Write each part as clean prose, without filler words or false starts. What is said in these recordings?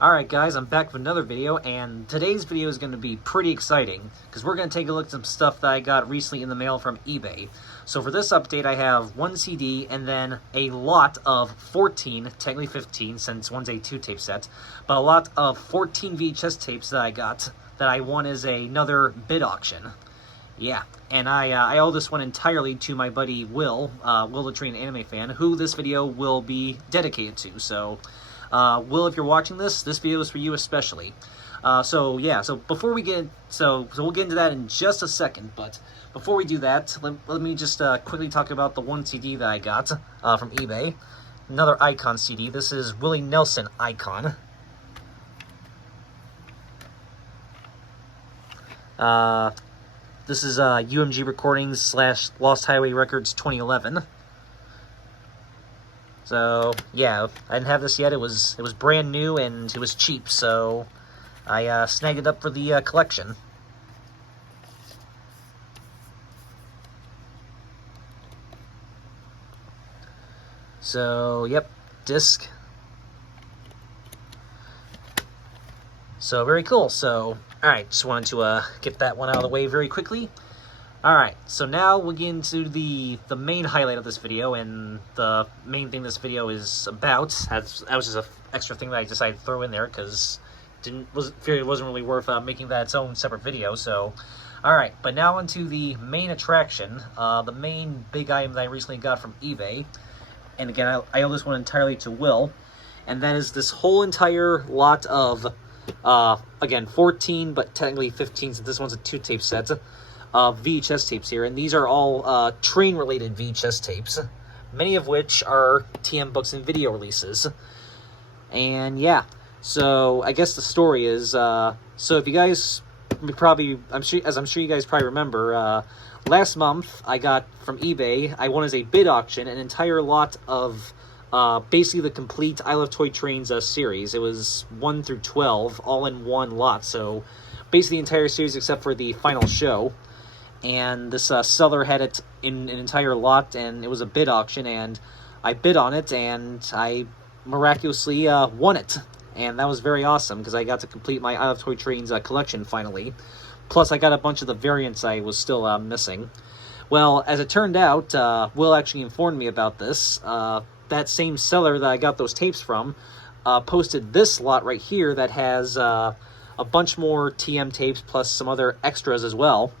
Alright guys, I'm back with another video, and today's video is going to be pretty exciting, because we're going to take a look at some stuff that I got recently in the mail from eBay. So for this update, I have one CD, and then a lot of 14, technically 15, since one's a 2-tape set, but a lot of 14 VHS tapes that I got, that I won as another bid auction. Yeah, and I owe this one entirely to my buddy Will, Will the Train Anime Fan, who this video will be dedicated to, so... Will, if you're watching this video is for you especially. So before we get, so we'll get into that in just a second, but before we do that, let me just quickly talk about the one CD that I got from eBay. Another Icon CD. This is Willie Nelson Icon. This is UMG Recordings / Lost Highway Records 2011. So, yeah, I didn't have this yet. It was brand new, and it was cheap, so I snagged it up for the collection. So, yep, disc. So, very cool. So, alright, just wanted to get that one out of the way very quickly. Alright, so now we'll get into the main highlight of this video, and the main thing this video is about. That was just an extra thing that I decided to throw in there, because figured it wasn't really worth making that its own separate video, so... Alright, but now onto the main attraction, the main big item that I recently got from eBay, and again, I owe this one entirely to Will, and that is this whole entire lot of, again, 14, but technically 15, since this one's a 2-tape set, VHS tapes here, and these are all train-related VHS tapes, many of which are TM books and video releases. And yeah, so I guess the story is, so if you guys probably, I'm sure you guys probably remember, last month I got from eBay, I won as a bid auction an entire lot of basically the complete I Love Toy Trains series. It was 1 through 12, all in one lot, so basically the entire series except for the final show. And this seller had it in an entire lot, and it was a bid auction, and I bid on it, and I miraculously won it. And that was very awesome, because I got to complete my I Love Toy Trains collection finally. Plus, I got a bunch of the variants I was still missing. Well, as it turned out, Will actually informed me about this. That same seller that I got those tapes from posted this lot right here that has a bunch more TM tapes, plus some other extras as well.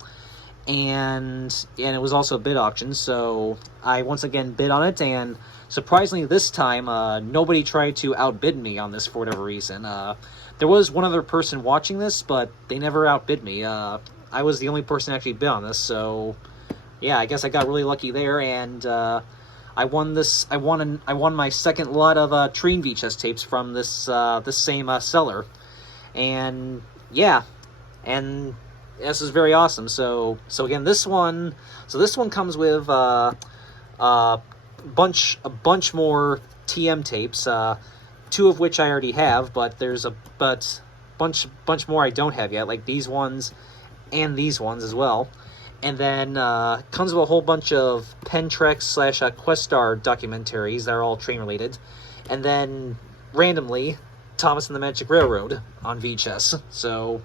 And it was also a bid auction, so I once again bid on it, and surprisingly this time, nobody tried to outbid me on this for whatever reason. There was one other person watching this, but they never outbid me. I was the only person actually bid on this, so yeah, I guess I got really lucky there, and I won this. I won my second lot of train VHS tapes from this this same seller, and yeah, and this is very awesome. So again, this one comes with a bunch more TM tapes, 2 of which I already have, but there's a bunch more I don't have yet, like these ones and these ones as well. And then comes with a whole bunch of Pentrex / Questar documentaries that are all train related, and then randomly Thomas and the Magic Railroad on VHS. So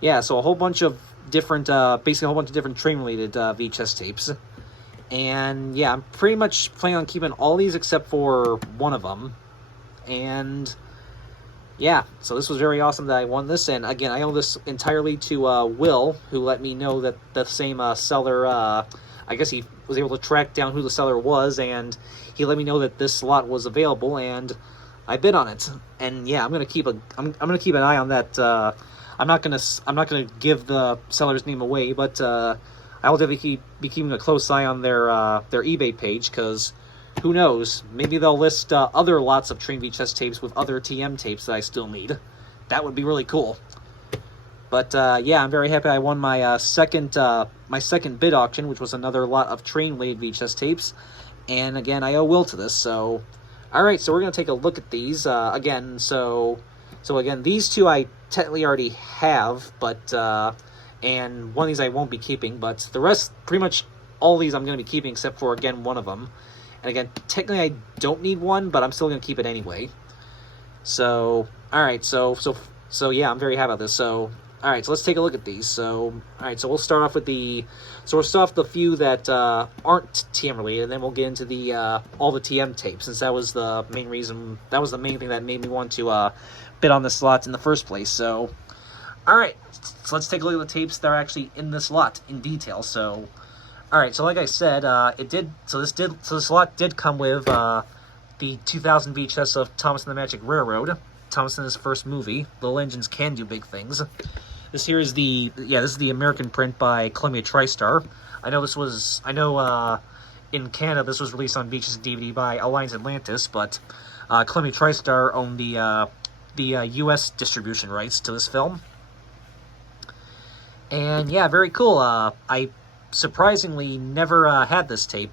yeah, so a whole bunch of different, basically a whole bunch of different train-related VHS tapes. And yeah, I'm pretty much planning on keeping all these except for one of them. And yeah, so this was very awesome that I won this. And again, I owe this entirely to Will, who let me know that the same seller, I guess he was able to track down who the seller was, and he let me know that this lot was available, and I bid on it. And yeah, I'm gonna keep an eye on that. I'm not gonna give the seller's name away, but I will definitely be keeping a close eye on their eBay page, because who knows, maybe they'll list other lots of train VHS tapes with other TM tapes that I still need. That would be really cool. But yeah, I'm very happy I won my second bid auction, which was another lot of train-related VHS tapes. And again, I owe Will to this. So, all right, so we're gonna take a look at these again. So again, these 2 I technically already have, but and one of these I won't be keeping, but the rest, pretty much all these I'm going to be keeping except for, again, one of them. And again, technically I don't need one, but I'm still going to keep it anyway. So, all right, so yeah, I'm very happy about this. So, all right, so let's take a look at these. So, all right, so we'll start off with we'll start off the few that aren't TM related, and then we'll get into the all the TM tapes, since that was the main reason, that was the main thing that made me want to bid on this lot in the first place. So, all right, so let's take a look at the tapes that are actually in this lot in detail. So, all right, so like I said, this lot did come with the 2000 VHS of Thomas and the Magic Railroad, Thomas and his first movie, Little Engines Can Do Big Things. This here is this is the American print by Columbia TriStar. In Canada this was released on VHS and DVD by Alliance Atlantis, but Columbia TriStar owned the U.S. distribution rights to this film. And yeah, very cool. I surprisingly never had this tape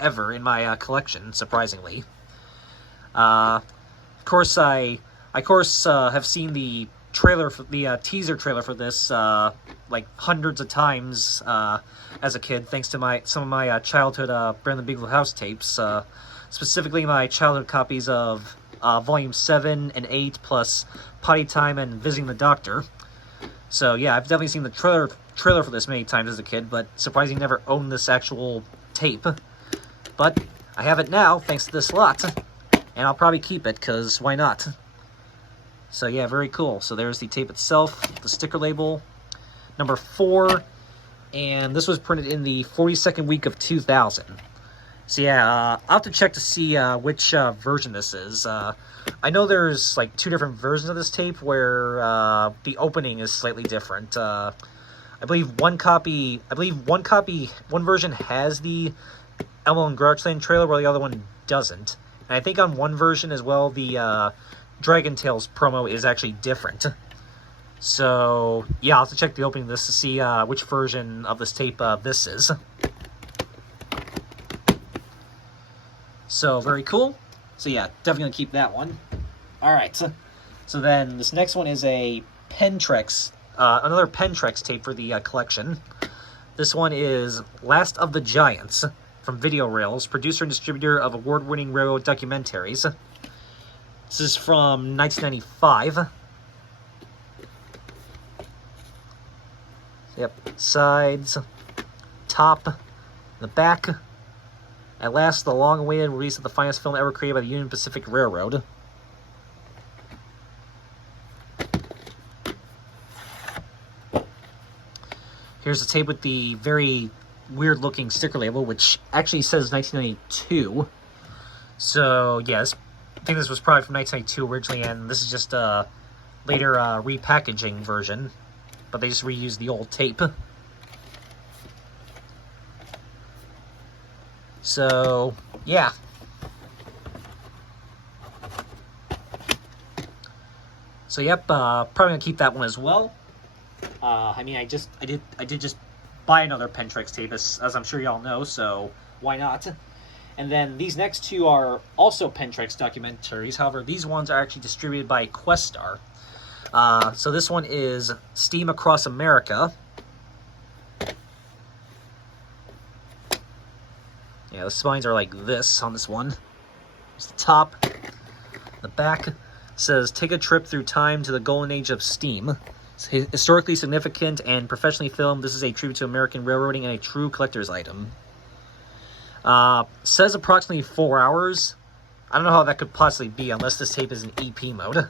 ever in my collection, surprisingly. Of course, I have seen the trailer, the teaser trailer for this, like hundreds of times as a kid, thanks to some of my childhood Brand the Big Little House tapes, specifically my childhood copies of Volume 7 and 8, plus Potty Time and Visiting the Doctor. So yeah, I've definitely seen the trailer for this many times as a kid, but surprisingly never owned this actual tape. But I have it now, thanks to this lot, and I'll probably keep it, because why not? So yeah, very cool. So there's the tape itself, the sticker label, number 4, and this was printed in the 42nd week of 2000. So yeah, I'll have to check to see which version this is. I know there's like 2 different versions of this tape where the opening is slightly different. I believe one version has the Elmo and Grouchland trailer, while the other one doesn't. And I think on one version as well, the Dragon Tales promo is actually different. So yeah, I'll have to check the opening of this to see which version of this tape this is. So very cool. So yeah, definitely gonna keep that one. All right. So then this next one is a Pentrex, another Pentrex tape for the collection. This one is Last of the Giants from Video Rails, producer and distributor of award-winning railroad documentaries. This is from 1995. Yep, sides, top, the back. At last, the long-awaited release of the finest film ever created by the Union Pacific Railroad. Here's the tape with the very weird-looking sticker label, which actually says 1992. So, yes, I think this was probably from 1992 originally, and this is just a later repackaging version, but they just reused the old tape. So, yeah. So, yep, probably gonna keep that one as well. I mean, I did just buy another Pentrex tape, as I'm sure y'all know, so why not? And then these next 2 are also Pentrex documentaries. However, these ones are actually distributed by Questar. So this one is Steam Across America. Yeah, the spines are like this on this one. There's the top. The back says, take a trip through time to the golden age of steam. It's historically significant and professionally filmed. This is a tribute to American railroading and a true collector's item. Says approximately 4 hours. I don't know how that could possibly be unless this tape is in EP mode.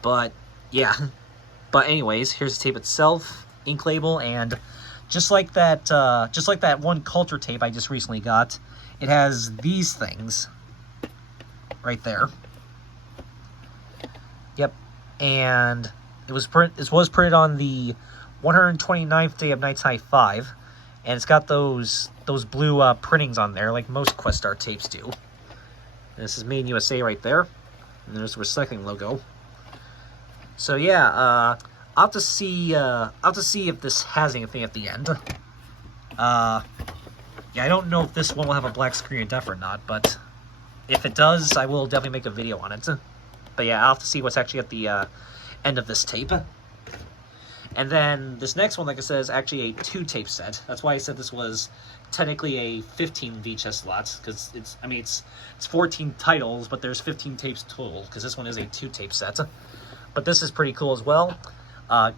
But, yeah. But anyways, here's the tape itself, ink label, and just like that one Culture tape I just recently got, it has these things right there. Yep, and it was printed on the 129th day of 1995, and it's got those blue printings on there, like most Questar tapes do. And this is Made in USA right there, and there's the recycling logo. So yeah, I'll have to see if this has anything at the end. Yeah, I don't know if this one will have a black screen of death or not, but if it does, I will definitely make a video on it. But yeah, I'll have to see what's actually at the end of this tape. And then this next one, like I said, is actually a 2-tape set. That's why I said this was technically a 15 VHS slots, because it's 14 titles, but there's 15 tapes total, because this one is a 2-tape set. But this is pretty cool as well.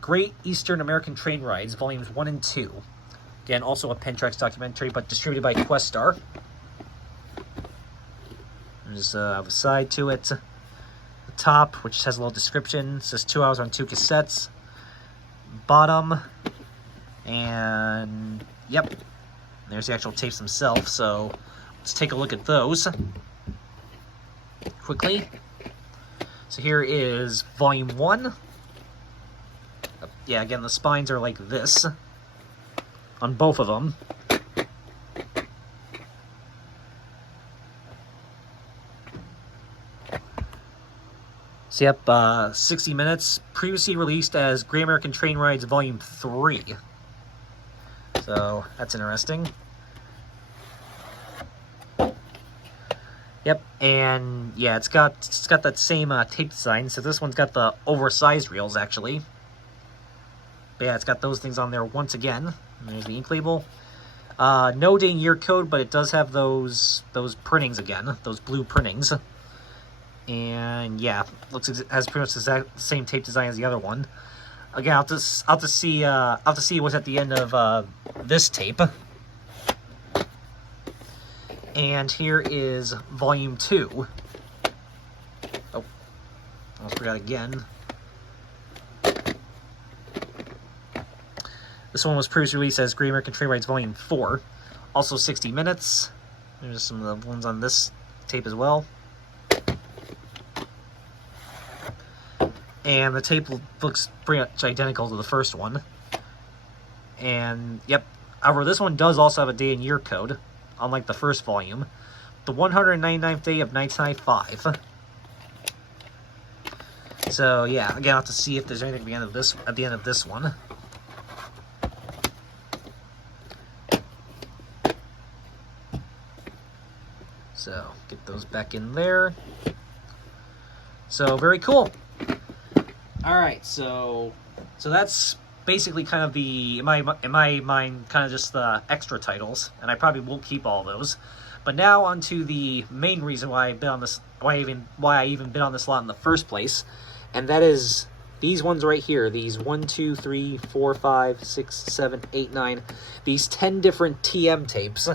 Great Eastern American Train Rides, Volumes 1 and 2. Again, also a Pentrex documentary, but distributed by Questar. There's a side to it. The top, which has a little description, says 2 hours on 2 cassettes. Bottom, and yep, there's the actual tapes themselves. So let's take a look at those quickly. So here is Volume 1. Yeah, again, the spines are like this on both of them. So yep, 60 minutes, previously released as Great American Train Rides Volume 3. So that's interesting. Yep, and yeah, it's got that same tape design. So this one's got the oversized reels actually. But yeah, it's got those things on there once again. And there's the ink label. No day and year code, but it does have those printings again, those blue printings. And yeah, has pretty much the same tape design as the other one. Again, I'll have to see what's at the end of this tape. And here is Volume 2. Oh, almost forgot again. This one was previously released as Great American Train Rides Volume 4. Also 60 minutes. There's some of the ones on this tape as well. And the tape looks pretty much identical to the first one. And, yep. However, this one does also have a day and year code, unlike the first volume. The 199th day of 1995. So, yeah, again, I'll have to see if there's anything at the end of this one. So, get those back in there. So, very cool. Alright, so that's basically kind of the, in my mind, kind of just the extra titles, and I probably won't keep all those. But now onto the main reason why I bid on this, why I even bid on this lot in the first place, and that is these ones right here. These 1, 2, 3, 4, 5, 6, 7, 8, 9. These 10 different TM tapes.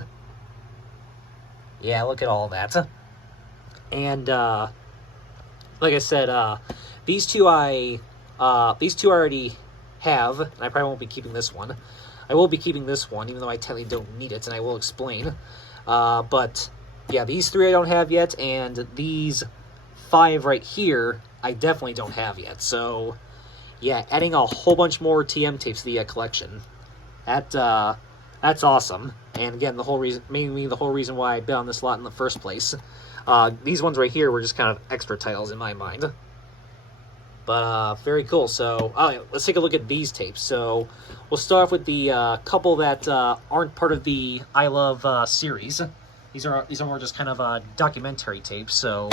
Yeah, look at all that. And like I said, these two I already have, and I probably won't be keeping this one. I will be keeping this one, even though I technically don't need it, and I will explain. But yeah, these 3 I don't have yet, and these 5 right here I definitely don't have yet. So yeah, adding a whole bunch more TM tapes to the collection. That's awesome. And again, mainly the whole reason why I bid on this lot in the first place. These ones right here were just kind of extra titles in my mind. But very coll. So let's take a look at these tapes. So we'll start off with the couple that aren't part of the I Love series. These are more just kind of documentary tapes. So,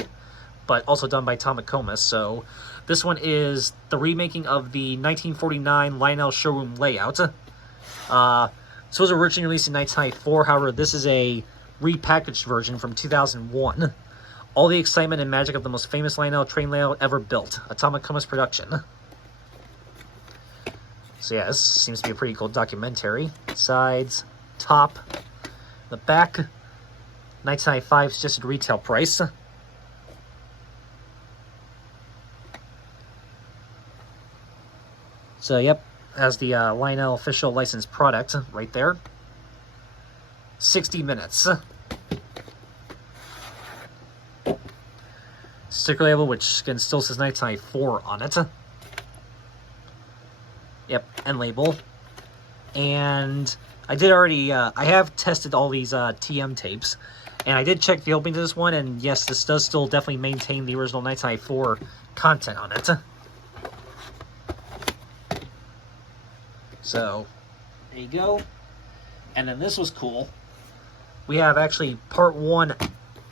but also done by Tom McComas. So this one is the remaking of the 1949 Lionel showroom layout. This was originally released in 1994. However, this is a repackaged version from 2001. All the excitement and magic of the most famous Lionel train layout ever built. A Tom McComas production. So yeah, this seems to be a pretty cool documentary. Sides, top, the back. 1995 suggested retail price. So yep, has the Lionel official licensed product right there. 60 minutes. Sticker label, which again still says 1994 on it. Yep, end label. And I did already, I have tested all these TM tapes, and I did check the opening to this one, and yes, this does still definitely maintain the original 1994 content on it. So, there you go. And then this was cool. We have actually part 1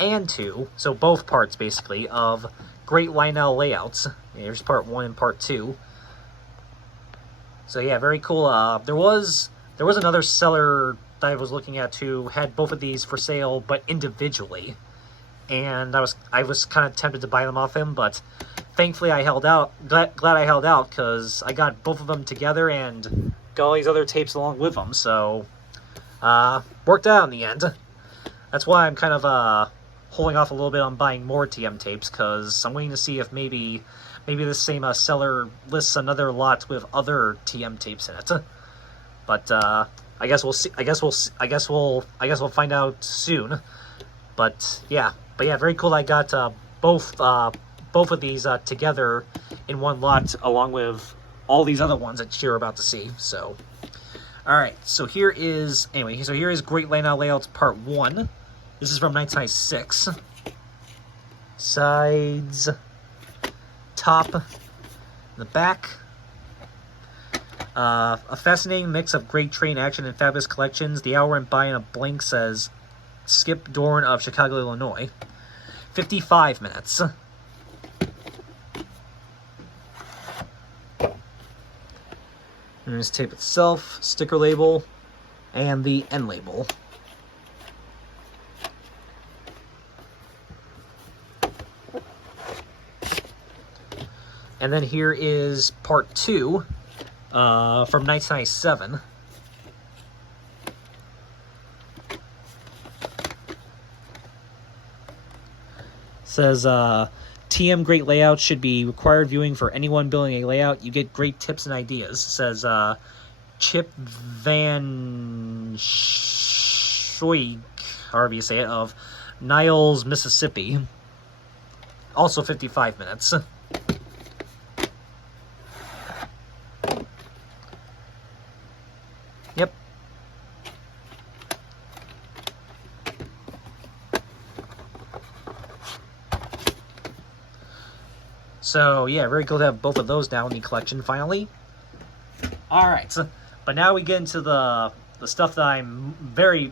and 2, so both parts basically, of Great Lionel Layouts. Here's part 1 and part 2. So yeah, very cool. There was another seller that I was looking at who had both of these for sale, but individually, and I was kind of tempted to buy them off him, but thankfully I held out. Glad I held out, because I got both of them together and got all these other tapes along with them. So worked out in the end. That's why I'm kind of holding off a little bit on buying more TM tapes, because I'm waiting to see if maybe the same seller lists another lot with other TM tapes in it. But I guess we'll see. I guess we'll find out soon. But yeah, very cool. I got both of these together in one lot, along with all these other ones that you're about to see. So, all right. So here is Great Lionel Layouts Part 1. This is from 1996. Sides, top, the back. A fascinating mix of great train action and fabulous collections. The hour went by and a blank, says Skip Dorn of Chicago, Illinois. 55 minutes. There's tape itself, sticker label, and the end label. And then here is Part 2 from 1997. Says, TM Great Layout should be required viewing for anyone building a layout. You get great tips and ideas. Says Chip Van Schoik, however you say it, of Niles, Mississippi. Also 55 minutes. Yep. So yeah, very cool to have both of those now in the collection finally. All right, so, but now we get into the stuff that I'm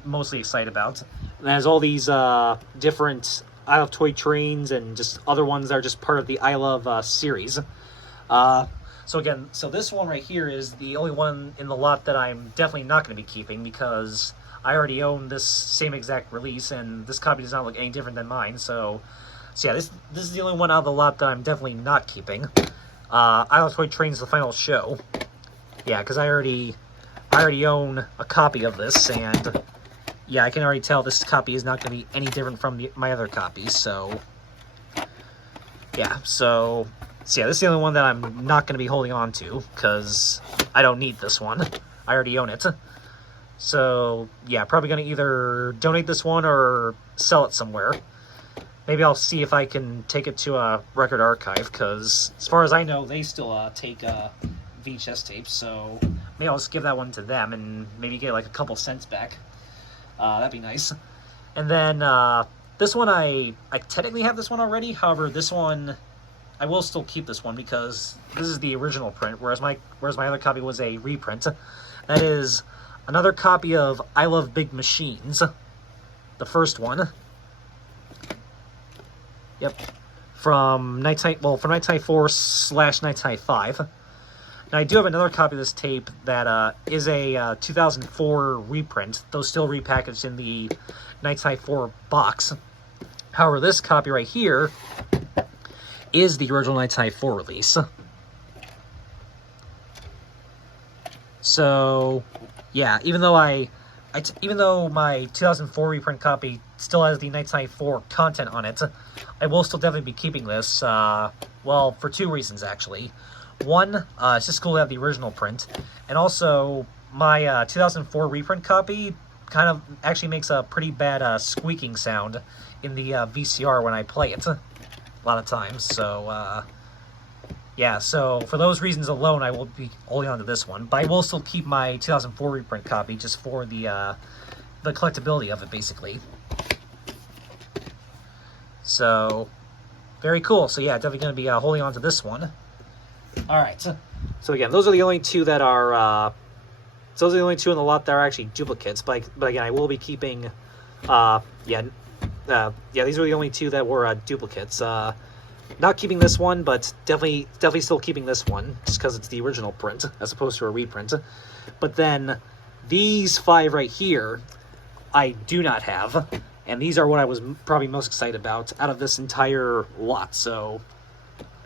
mostly excited about. And there's all these different I Love Toy Trains and just other ones that are just part of the I Love series. So this one right here is the only one in the lot that I'm definitely not going to be keeping, because I already own this same exact release, and this copy does not look any different than mine. So yeah, this is the only one out of the lot that I'm definitely not keeping. I Love Toy Trains: The Final Show. Yeah, because I already own a copy of this, and yeah, I can already tell this copy is not going to be any different from my other copies. So yeah, so yeah, this is the only one that I'm not going to be holding on to, because I don't need this one. I already own it. So yeah, probably going to either donate this one or sell it somewhere. Maybe I'll see if I can take it to a record archive, because as far as I know, they still take VHS tapes. So maybe I'll just give that one to them and maybe get like a couple cents back. That'd be nice. And then this one, I technically have this one already. However, this one, I will still keep this one because this is the original print, whereas my other copy was a reprint. That is another copy of I Love Big Machines, the first one. Yep, from 1994/1995. Now I do have another copy of this tape that is a 2004 reprint, though still repackaged in the 1994 box. However, this copy right here is the original 1994 release. So, yeah, even though my 2004 reprint copy still has the 1994 content on it, I will still definitely be keeping this. Well, for two reasons actually. One, it's just cool to have the original print, and also my 2004 reprint copy kind of actually makes a pretty bad squeaking sound in the VCR when I play it a lot of times. So yeah, so for those reasons alone, I will be holding on to this one, but I will still keep my 2004 reprint copy just for the collectability of it, basically. So very cool. So yeah, definitely going to be holding on to this one. All right. So again, those are the only two that are. So those are the only two in the lot that are actually duplicates. But again, I will be keeping. Yeah, these were the only two that were duplicates. Not keeping this one, but definitely still keeping this one, just because it's the original print, as opposed to a reprint. But then, these 5 right here, I do not have, and these are what I was probably most excited about out of this entire lot. So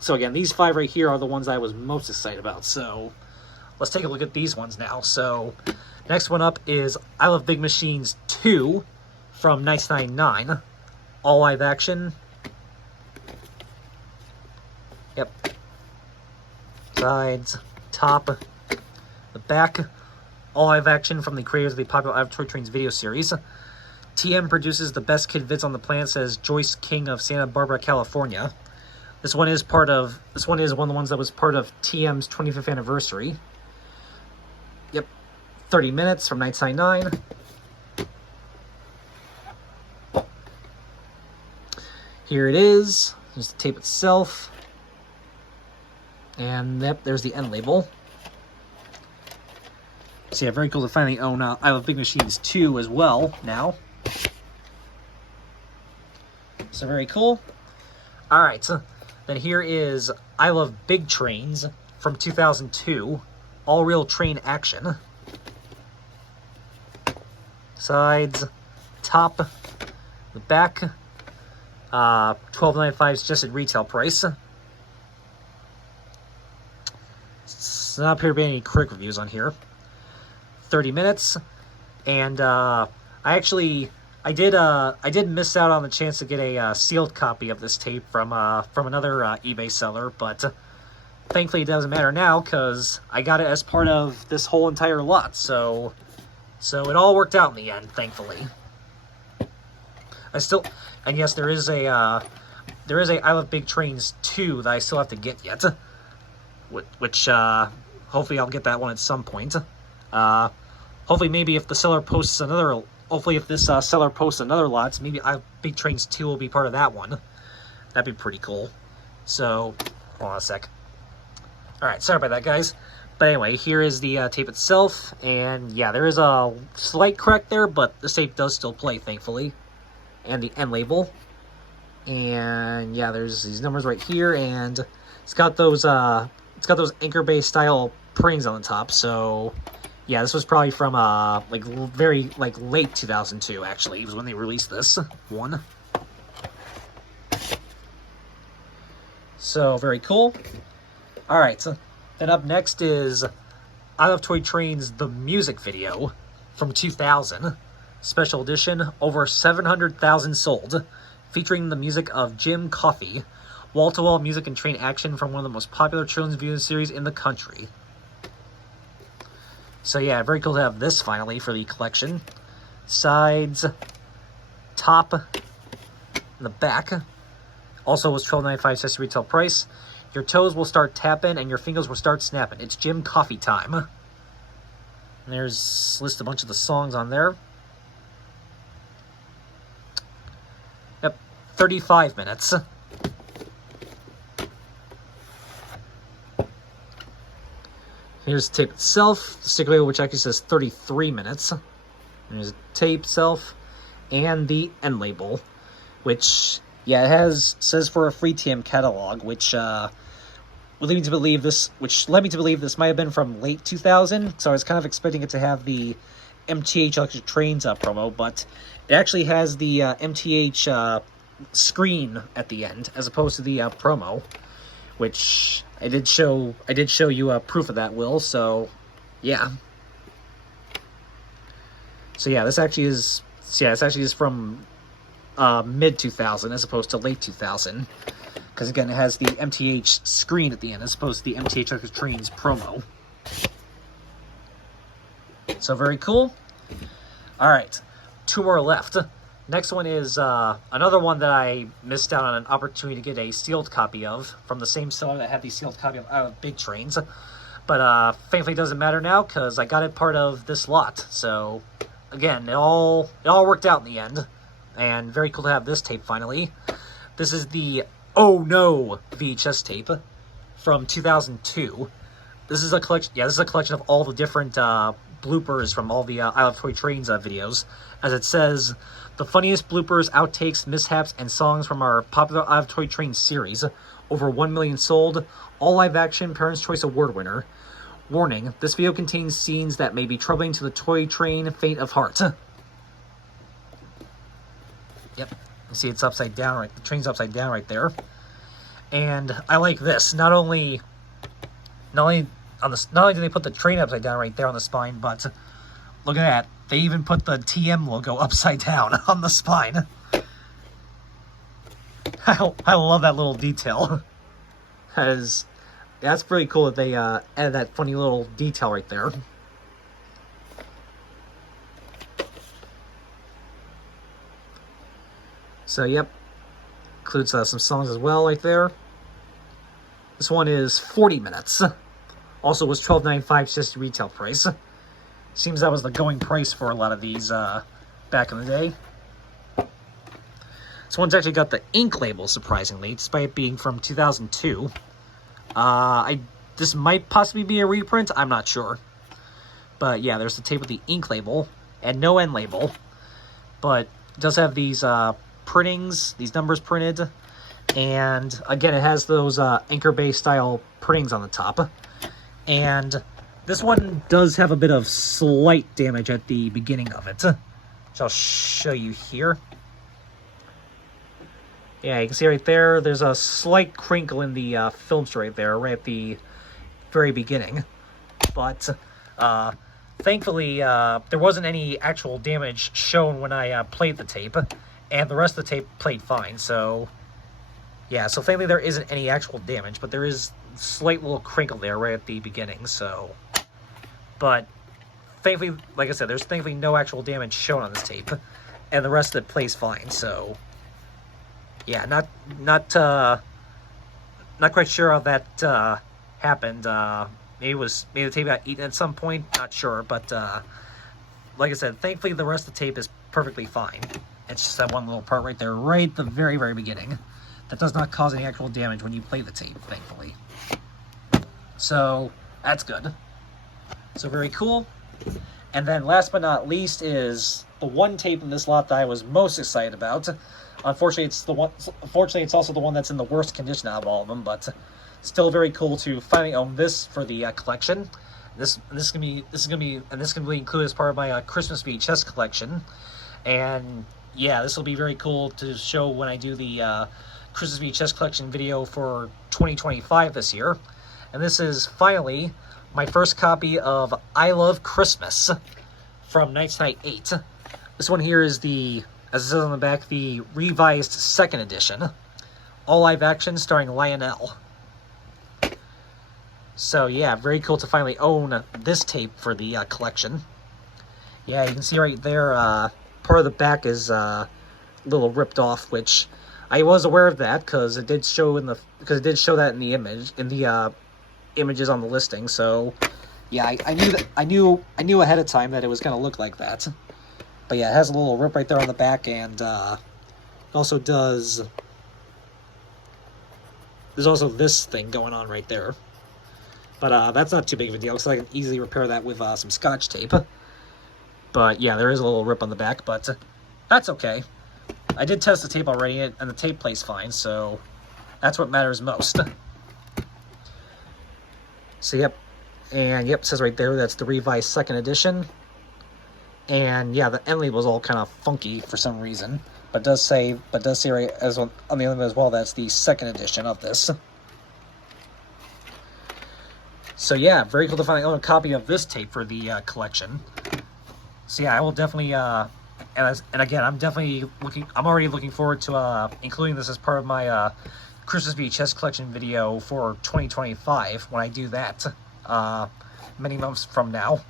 again, these 5 right here are the ones I was most excited about. So let's take a look at these ones now. So next one up is I Love Big Machines 2 from 1999, all live action. Yep. Sides, top, the back, all live action from the creators of the popular I Love Toy Trains video series. TM produces the best kid vids on the planet, says Joyce King of Santa Barbara, California. This one is one of the ones that was part of TM's 25th anniversary. Yep. 30 minutes from 1999. Here it is. Here's the tape itself. And yep, there's the end label. So yeah, very cool to finally own I Love Big Machines 2 as well now. So very cool. Alright, so then here is I Love Big Trains from 2002. All real train action. Sides, top, the back. $12.95 suggested retail price. It's not appear to be any quick reviews on here. 30 minutes, and I did miss out on the chance to get a sealed copy of this tape from another eBay seller, but thankfully it doesn't matter now because I got it as part of this whole entire lot. So it all worked out in the end, thankfully. And yes, there is a I Love Big Trains 2 that I still have to get yet, which hopefully I'll get that one at some point. Hopefully maybe if the seller posts another, if this seller posts another lot, maybe Big Trains 2 will be part of that one. That'd be pretty cool. So, hold on a sec. Alright, sorry about that, guys. But anyway, here is the tape itself, and yeah, there is a slight crack there, but the tape does still play, thankfully. And the end label. And yeah, there's these numbers right here, and it's got those anchor bay style prings on the top. So yeah, this was probably from very late 2002 actually. It was when they released this one. So very cool. All right, so then up next is I Love Toy Trains the music video from 2000. Special edition, over 700,000 sold, featuring the music of Jim Coffey. Wall-to-wall music and train action from one of the most popular children's video series in the country. So yeah, very cool to have this finally for the collection. Sides, top, and the back. Also was $12.95 accessory retail price. Your toes will start tapping and your fingers will start snapping. It's Jim Coffey time. And there's a bunch of the songs on there. Yep, 35 minutes. Here's the tape itself, the sticker label, which actually says 33 minutes. There's the tape itself, and the end label, which, yeah, it says for a free TM catalog, which would lead me to believe this, might have been from late 2000. So I was kind of expecting it to have the MTH Electric Trains promo, but it actually has the MTH screen at the end, as opposed to the promo, which I did show you proof of that, Will. So yeah. So yeah, this actually is from mid 2000 as opposed to late 2000, because again it has the MTH screen at the end as opposed to the MTH Electric Trains promo. So very cool. All right, 2 more left. Next one is another one that I missed out on an opportunity to get a sealed copy of from the same seller that had the sealed copy of Big Trains. But thankfully it doesn't matter now because I got it part of this lot. So again, it all worked out in the end. And very cool to have this tape finally. This is the Oh No VHS tape from 2002. This is a collection. Yeah, this is a collection of all the different bloopers from all the I Love Toy Trains videos. As it says, the funniest bloopers, outtakes, mishaps, and songs from our popular I Love Toy Trains series. over 1 million sold, all live action, Parents' Choice Award winner. Warning, this video contains scenes that may be troubling to the toy train faint of heart. Yep, you see it's upside down, right? The train's upside down right there. And I like this. Not only do they put the train upside down right there on the spine, but look at that. They even put the TM logo upside down on the spine. I love that little detail. That's pretty cool that they added that funny little detail right there. So, yep. Includes some songs as well right there. This one is 40 minutes. Also was $12.95 just retail price. Seems that was the going price for a lot of these back in the day. This one's actually got the ink label, surprisingly, despite it being from 2002. This might possibly be a reprint, I'm not sure. But yeah, there's the tape with the ink label and no end label. But it does have these printings, these numbers printed. And again, it has those Anchor Bay style printings on the top. And this one does have a bit of slight damage at the beginning of it, which I'll show you here. Yeah, you can see right there, there's a slight crinkle in the film strip right there, right at the very beginning. But thankfully, there wasn't any actual damage shown when I played the tape, and the rest of the tape played fine. So, yeah, so thankfully there isn't any actual damage, but there is a slight little crinkle there right at the beginning, so... But, thankfully, like I said, there's thankfully no actual damage shown on this tape, and the rest of it plays fine, so... Yeah, not quite sure how that happened. Maybe the tape got eaten at some point, not sure, but like I said, thankfully the rest of the tape is perfectly fine. It's just that one little part right there, right at the very, very beginning, that does not cause any actual damage when you play the tape, thankfully. So, that's good. So, very cool. And then, last but not least, is the one tape in this lot that I was most excited about. Unfortunately, it's also the one that's in the worst condition out of all of them, but still very cool to finally own this for the collection. This can be included as part of my Christmas VHS collection. And yeah, this will be very cool to show when I do the Christmas VHS collection video for 2025 this year. And this is finally my first copy of I Love Christmas from 1998. This one here is the, as it says on the back, the revised second edition. All live action starring Lionel. So yeah, very cool to finally own this tape for the collection. Yeah, you can see right there, part of the back is a little ripped off, which I was aware of that because it did show that in the image, in the images on the listing. So yeah, I knew ahead of time that it was going to look like that. But yeah, it has a little rip right there on the back, and it also does... There's also this thing going on right there. But that's not too big of a deal, because I can easily repair that with some Scotch tape. But yeah, there is a little rip on the back, but that's okay. I did test the tape already, and the tape plays fine, so that's what matters most. So yep, and yep, it says right there that's the revised second edition. And yeah, the end label is all kind of funky for some reason, but does say right as on the end as well that's the second edition of this. So yeah, very cool to finally own a copy of this tape for the collection. So yeah, I will definitely and again, I'm already looking forward to including this as part of my Christmas VHS collection video for 2025 when I do that many months from now.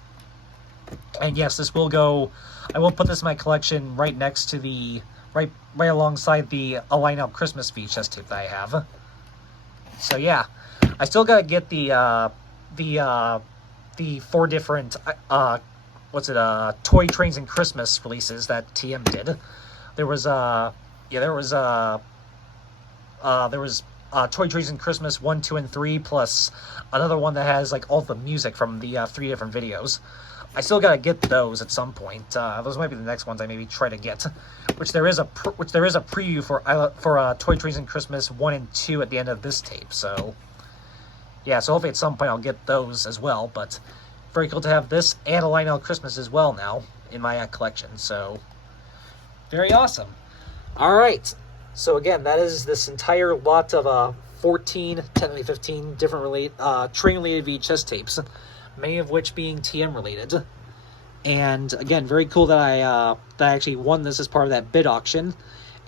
And yes, this will go. I will put this in my collection right next to the right alongside the Lionel Christmas VHS tape that I have. So yeah, I still gotta get the 4 different Toy Trains and Christmas releases that TM did. There was Toy Trains and Christmas 1, 2, and 3, plus another one that has like all the music from the 3 different videos. I still gotta get those at some point. Those might be the next ones I maybe try to get. Which there is a preview for Toy and Christmas 1 and 2 at the end of this tape. So yeah, so hopefully at some point I'll get those as well. But very cool to have this and a Lionel Christmas as well now in my collection. So very awesome. All right. So again, that is this entire lot of 14, technically 15 different train-related VHS tapes, many of which being TM related. And again, very cool that I actually won this as part of that bid auction.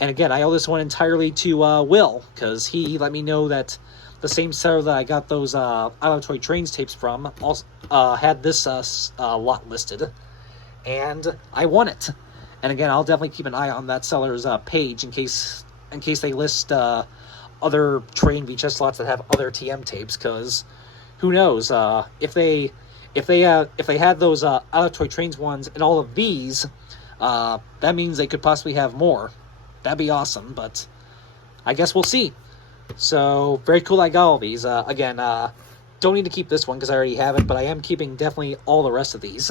And again, I owe this one entirely to Will, because he let me know that the same seller that I got those I Love Toy Trains tapes from also had this lot listed, and I won it. And again, I'll definitely keep an eye on that seller's page in case they list other train VHS lots that have other TM tapes, because who knows, if they had those I Love Toy Trains ones and all of these, that means they could possibly have more. That'd be awesome, but I guess we'll see. So very cool I got all these. Again, don't need to keep this one because I already have it, but I am keeping definitely all the rest of these.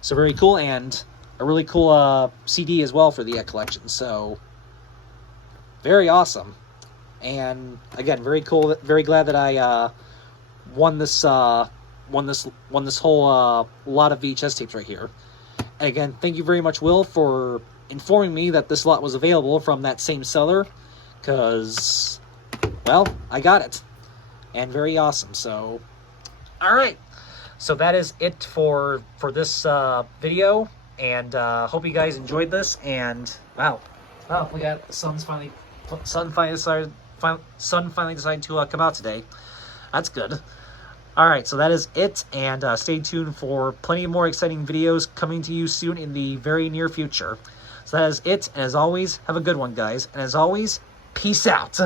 So very cool, and a really cool CD as well for the collection. So very awesome. And again, very cool. Very glad that I won this whole lot of VHS tapes right here. And again, thank you very much, Will, for informing me that this lot was available from that same seller, because, well, I got it. And very awesome. So, all right. So that is it for this video, and hope you guys enjoyed this. And wow, we got the sun finally decided to come out today. That's good. All right, so that is it, and stay tuned for plenty more exciting videos coming to you soon in the very near future. So that is it, and as always, have a good one, guys. And as always, peace out.